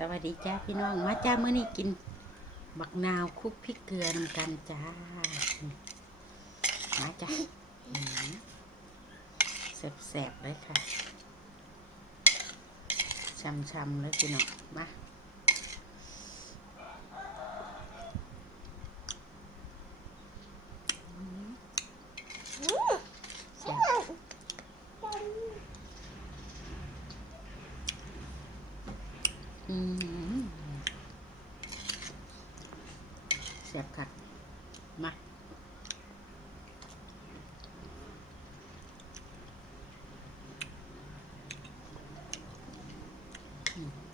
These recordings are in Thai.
สวัสดีจ้าพี่น้อง มาจ้าเมื่อนี้กินบักนาวคุกพริกเกลือนำกันจ้า มาจ้าอืมแสบๆเลยค่ะช้ำๆเลยพี่น้อง มา แซ่บอืม แซ่บคักมาอืม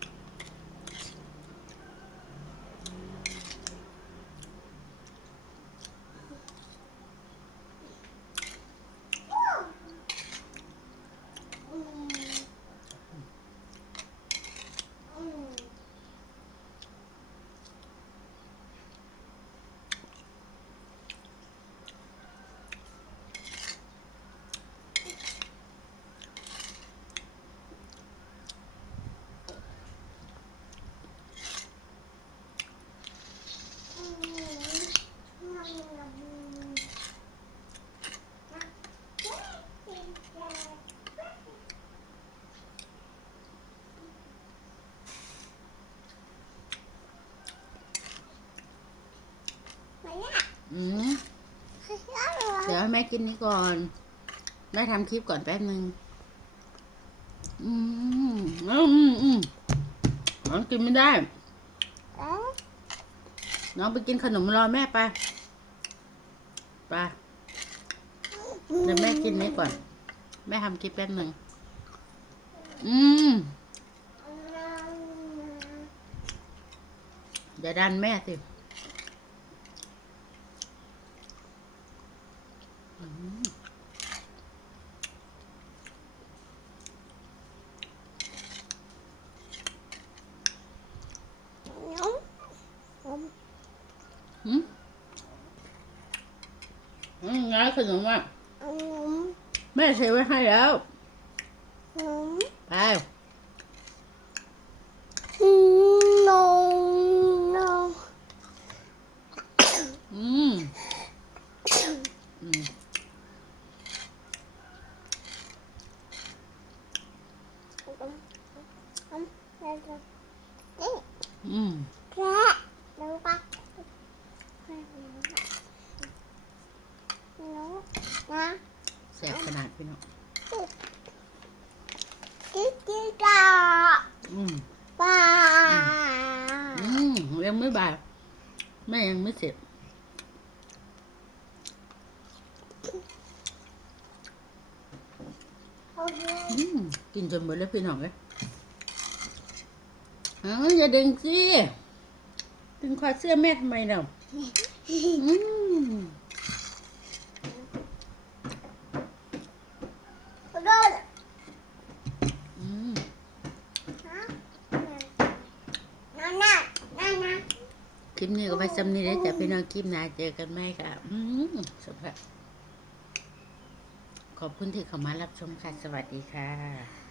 เดี๋ยวให้แม่กินนี้ก่อน แม่ทำคลิปก่อนแป๊บนึง อืมอืมอืมน้องกินไม่ได้ น้องไปกินขนมรอแม่ไป ไป เดี๋ยวแม่กินนี้ก่อน แม่ทำคลิปแป๊บหนึ่งอืมอย่าดันแม่สิ อืมอืมอืมไงขนมอะแม่เทไว้ให้แล้วไป อืม อืม อืมแสบขนาดพี่น้องอืมอืมยังไม่บ่ายแม่ยังไม่เสร็จ อืมกินจนหมดแล้วพี่น้องเลยเอ้าอย่าดึงสิดึงคอเสื้อแม่ทำไมเนาะอืมอืมคลิปนี้ก็ไปซ้ำนี้แล้วจ้ะพี่น้องคลิปหน้าเจอกันไหมค่ะ อืมสวัสดี ขอบคุณที่เข้ามารับชมค่ะ สวัสดีค่ะ